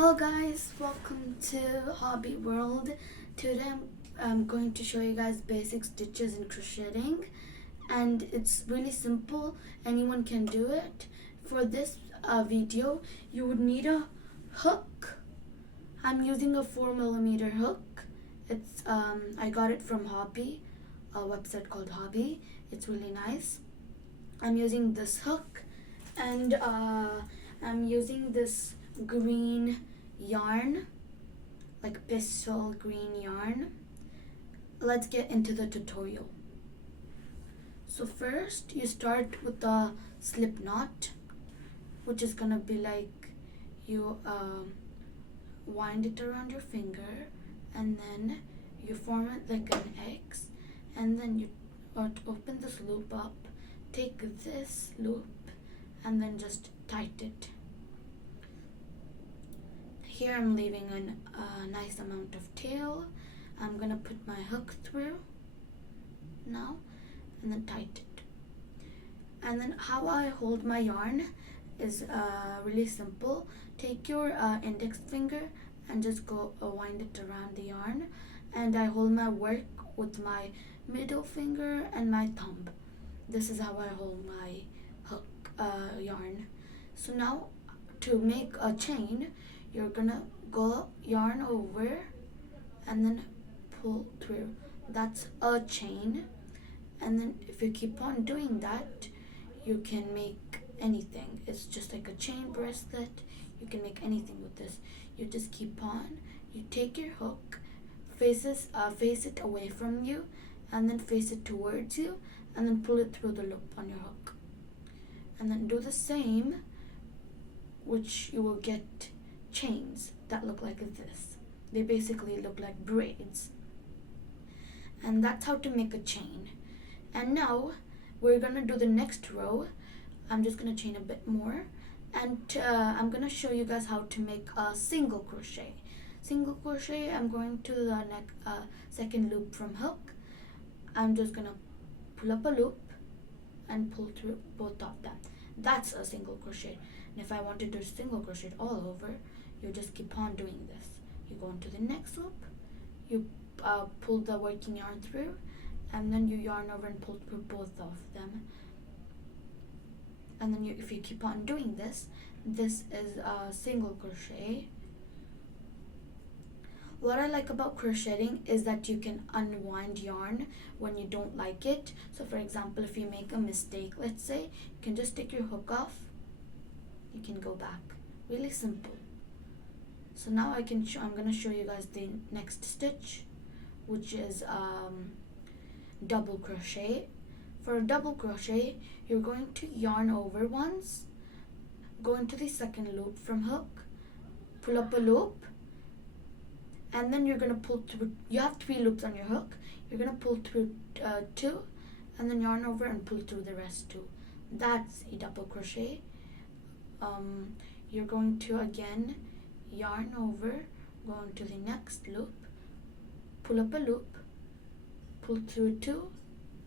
Hello guys, welcome to Hobby World. Today I'm going to show you guys basic stitches in crocheting, and it's really simple. Anyone can do it. For this video you would need a hook. I'm using a 4mm hook. It's I got it from Hobby, a website called Hobby. It's really nice. I'm using this hook, and I'm using this green yarn, like pistol green yarn. Let's get into the tutorial. So first you start with the slip knot, which is gonna be like you wind it around your finger, and then you form it like an X, and then you open this loop up, take this loop, and then just tighten it. Here I'm leaving a nice amount of tail. I'm gonna put my hook through now and then tighten it. And then how I hold my yarn is really simple. Take your index finger and just go wind it around the yarn, and I hold my work with my middle finger and my thumb. This is how I hold my hook yarn. So now to make a chain, you're gonna go yarn over and then pull through. That's a chain. And then if you keep on doing that, you can make anything. It's just like a chain bracelet. You can make anything with this. You just keep on. You take your hook, face it away from you, and then face it towards you, and then pull it through the loop on your hook. And then do the same, which you will get chains that look like this. They basically look like braids. And that's how to make a chain. And now we're gonna do the next row. I'm just gonna chain a bit more, and I'm gonna show you guys how to make a single crochet. Single crochet, I'm going to the second loop from hook. I'm just gonna pull up a loop and pull through both of them. That's a single crochet. And if I want to do single crochet all over, you just keep on doing this. You go into the next loop, you pull the working yarn through, and then you yarn over and pull through both of them. And then if you keep on doing this, this is a single crochet. What I like about crocheting is that you can unwind yarn when you don't like it. So for example, if you make a mistake, let's say, you can just take your hook off, you can go back. Really simple. So now I'm gonna show you guys the next stitch, which is double crochet. For a double crochet, you're going to yarn over once, go into the second loop from hook, pull up a loop, and then you're gonna pull through. You have 3 loops on your hook. You're gonna pull through 2, and then yarn over and pull through the rest 2. That's a double crochet. You're going to again yarn over, go into the next loop, pull up a loop, pull through 2,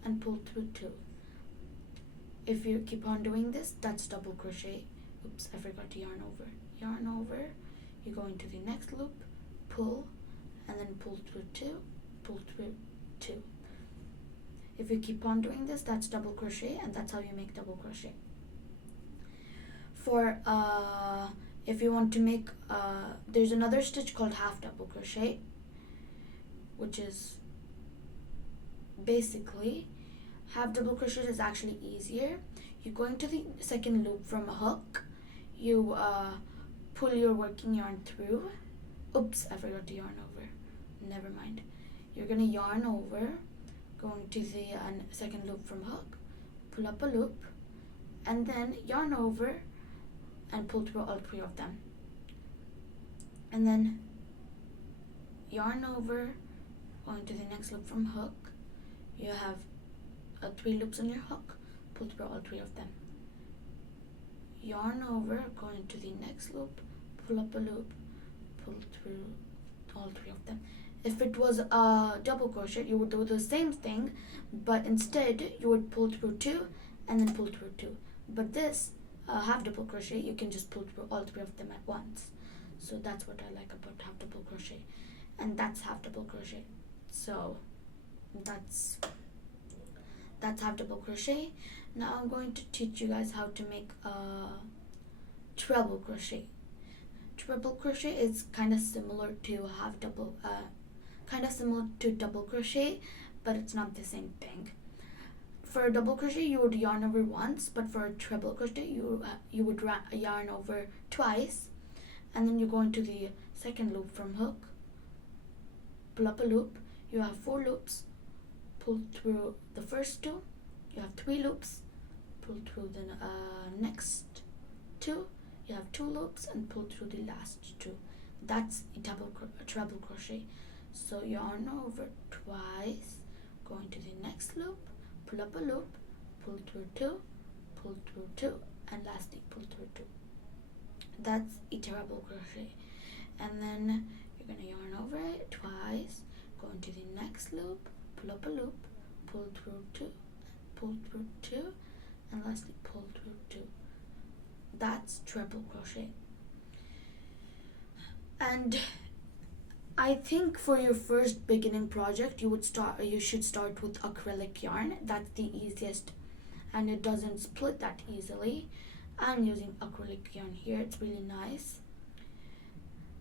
and pull through 2. If you keep on doing this, that's double crochet. Oops, I forgot to yarn over. Yarn over, you go into the next loop, pull, and then pull through 2, pull through 2. If you keep on doing this, that's double crochet, and that's how you make double crochet. For if you want to make there's another stitch called half double crochet, which is basically half double crochet is actually easier. You go into the second loop from a hook, you pull your working yarn through. Oops, I forgot to yarn over. Never mind. You're gonna yarn over, go into the second loop from hook, pull up a loop, and then yarn over and pull through all 3 of them. And then yarn over, go into the next loop from hook. You have 3 loops on your hook, pull through all 3 of them. Yarn over, go into the next loop, pull up a loop, pull through all 3 of them. If it was a double crochet, you would do the same thing, but instead you would pull through 2 and then pull through 2. But this half double crochet, you can just pull through all 3 of them at once. So that's what I like about half double crochet, and that's half double crochet. So that's half double crochet. Now I'm going to teach you guys how to make a treble crochet. Treble crochet is kind of similar to double crochet, but it's not the same thing. For a double crochet, you would yarn over once, but for a treble crochet, you would yarn over twice, and then you go into the second loop from hook, pull up a loop. You have 4 loops, pull through the first 2. You have 3 loops, pull through the next 2. You have 2 loops and pull through the last 2. That's a treble crochet. So yarn over twice, go into the next loop, pull up a loop, pull through 2, pull through 2, and lastly pull through 2. That's a treble crochet. And then you're gonna yarn over it twice, go into the next loop, pull up a loop, pull through 2, pull through 2, and lastly pull through 2. That's treble crochet. And I think for your first beginning project, you should start with acrylic yarn. That's the easiest, and it doesn't split that easily. I'm using acrylic yarn here. It's really nice.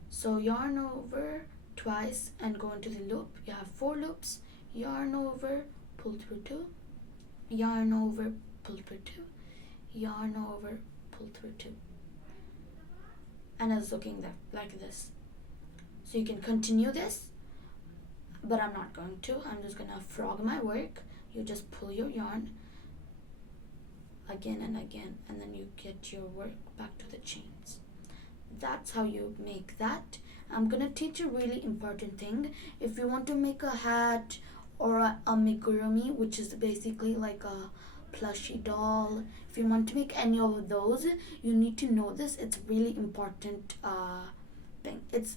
So yarn over twice and go into the loop. You have 4 loops. Yarn over, pull through 2, yarn over, pull through 2, yarn over, pull through 2. And it's looking like this. So you can continue this, but I'm not going to. I'm just gonna frog my work. You just pull your yarn again and again, and then you get your work back to the chains. That's how you make that. I'm gonna teach a really important thing. If you want to make a hat or a amigurumi, which is basically like a plushy doll, if you want to make any of those, you need to know this. It's really important thing. It's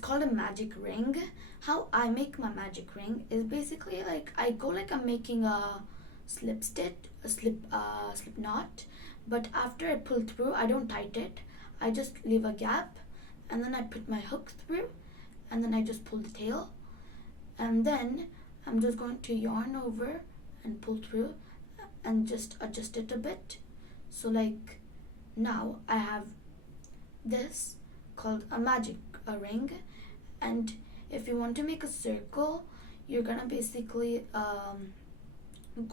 called a magic ring. How I make my magic ring is basically like I go like I'm making a slip knot, but after I pull through, I don't tighten it. I just leave a gap, and then I put my hook through, and then I just pull the tail, and then I'm just going to yarn over and pull through and just adjust it a bit. So like now I have this called a magic ring, and if you want to make a circle, you're gonna basically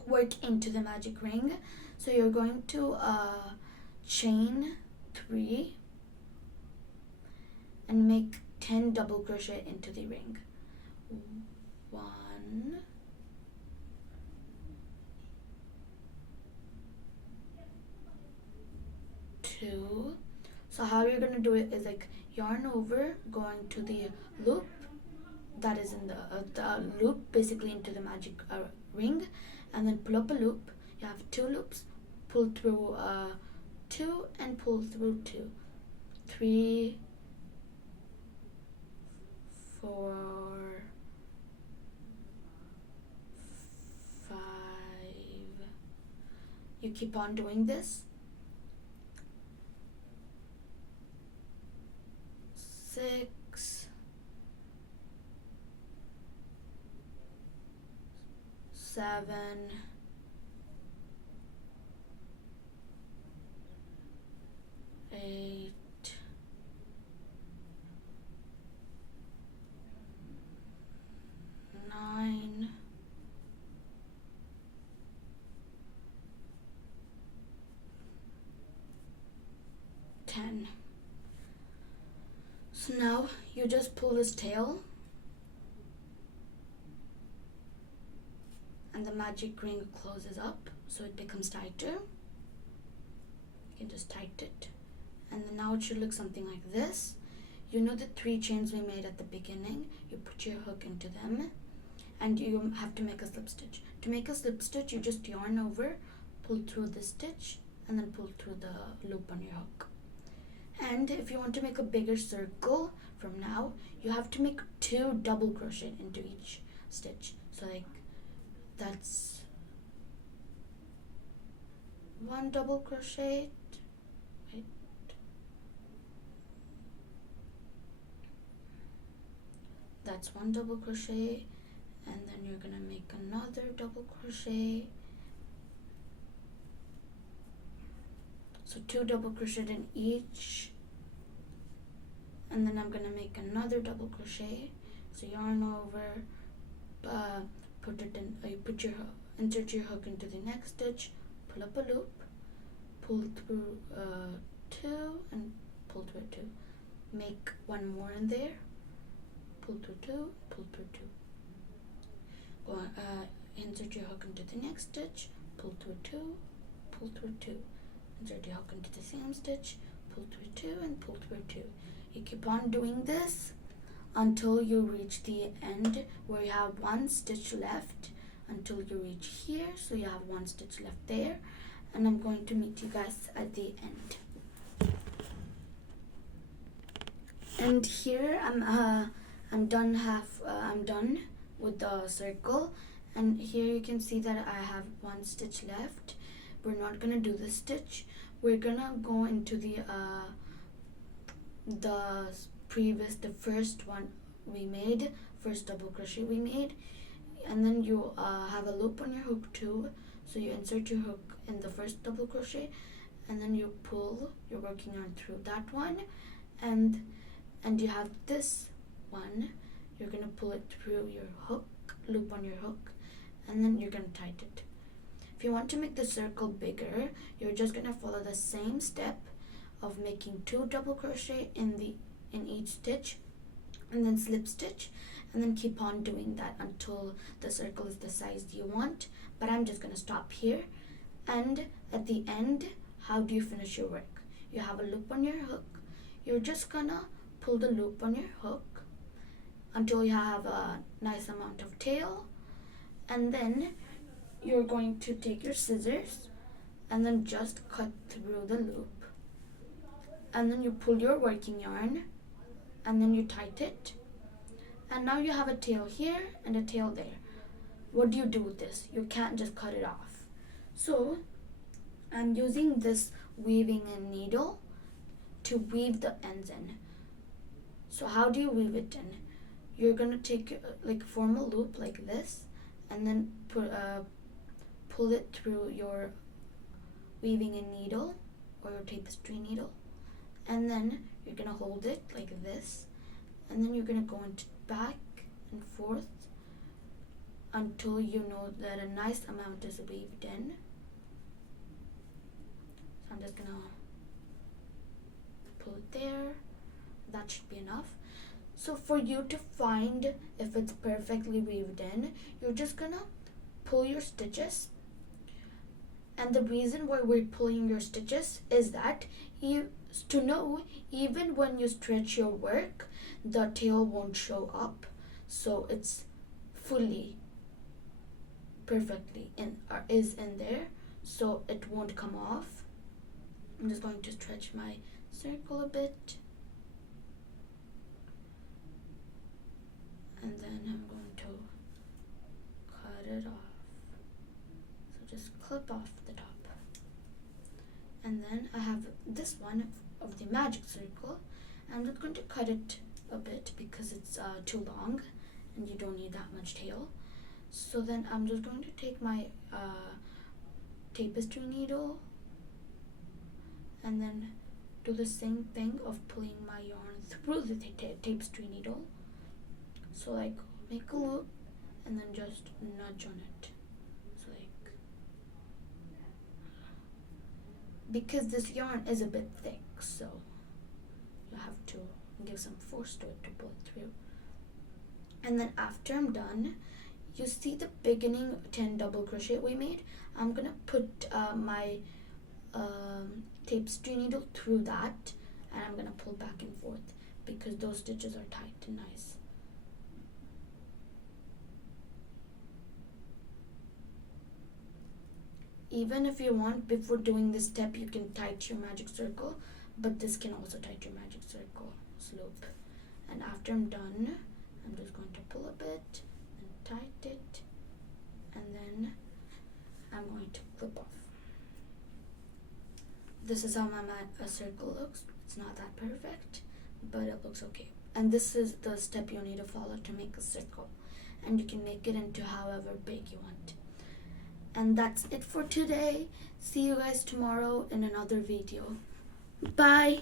work into the magic ring. So you're going to chain 3 and make 10 double crochet into the ring. 1, 2. So how you're gonna do it is like yarn over, going to the loop that is in the loop basically into the magic ring, and then pull up a loop. You have 2 loops, pull through 2 and pull through 2, 3, 4, 5. You keep on doing this. 6, 7, 8, 9, 10. So now you just pull this tail, and the magic ring closes up, so it becomes tighter. You can just tighten it, and then now it should look something like this. You know the 3 chains we made at the beginning? You put your hook into them, and you have to make a slip stitch. To make a slip stitch, you just yarn over, pull through the stitch, and then pull through the loop on your hook. And if you want to make a bigger circle from now, you have to make 2 double crochet into each stitch. So like that's 1 double crochet, wait, that's one double crochet, and then you're gonna make another double crochet. So 2 double crochet in each, and then I'm gonna make another double crochet. So yarn over, put it in, insert your hook into the next stitch, pull up a loop, pull through 2 and pull through 2, make one more in there, pull through 2, pull through 2, go insert your hook into the next stitch, pull through 2, pull through 2, insert your hook into the same stitch, pull through 2 and pull through 2. You keep on doing this until you reach the end where you have 1 stitch left, until you reach here. So you have 1 stitch left there, and I'm going to meet you guys at the end. And here I'm done with the circle, and here you can see that I have 1 stitch left. We're not gonna do this stitch. We're gonna go into the first one we made, first double crochet we made, and then you have a loop on your hook too. So you insert your hook in the first double crochet, and then you pull your working yarn through that one, and you have this one. You're gonna pull it through your hook, loop on your hook, and then you're gonna tighten it. If you want to make the circle bigger, you're just gonna follow the same step of making 2 double crochet in each stitch, and then slip stitch, and then keep on doing that until the circle is the size you want. But I'm just gonna stop here. And at the end, how do you finish your work? You have a loop on your hook. You're just gonna pull the loop on your hook until you have a nice amount of tail, and then you're going to take your scissors and then just cut through the loop, and then you pull your working yarn, and then you tighten it, and now you have a tail here and a tail there. What do you do with this? You can't just cut it off. So I'm using this weaving in needle to weave the ends in. So how do you weave it in? You're gonna take form a loop like this, and then pull it through your weaving in needle or your tapestry needle, and then you're gonna hold it like this, and then you're gonna go into back and forth until you know that a nice amount is weaved in. So I'm just gonna pull it there. That should be enough. So for you to find if it's perfectly weaved in, you're just gonna pull your stitches. And the reason why we're pulling your stitches is that to know even when you stretch your work, the tail won't show up. So it's fully perfectly is in there, so it won't come off. I'm just going to stretch my circle a bit, and then I'm going to cut it off. So just clip off the top, and then I have this one of the magic circle. I'm just going to cut it a bit because it's too long and you don't need that much tail. So then I'm just going to take my tapestry needle and then do the same thing of pulling my yarn through the tapestry needle. So like make a loop and then just nudge on it. So like, because this yarn is a bit thick, so you have to give some force to it to pull it through. And then after I'm done, you see the beginning 10 double crochet we made. I'm gonna put my tapestry needle through that, and I'm gonna pull back and forth because those stitches are tight and nice. Even if you want, before doing this step, you can tighten your magic circle, but this can also tighten your magic circle loop. And after I'm done, I'm just going to pull a bit and tighten it, and then I'm going to clip off. This is how my circle looks. It's not that perfect, but it looks okay. And this is the step you need to follow to make a circle, and you can make it into however big you want. And that's it for today. See you guys tomorrow in another video. Bye.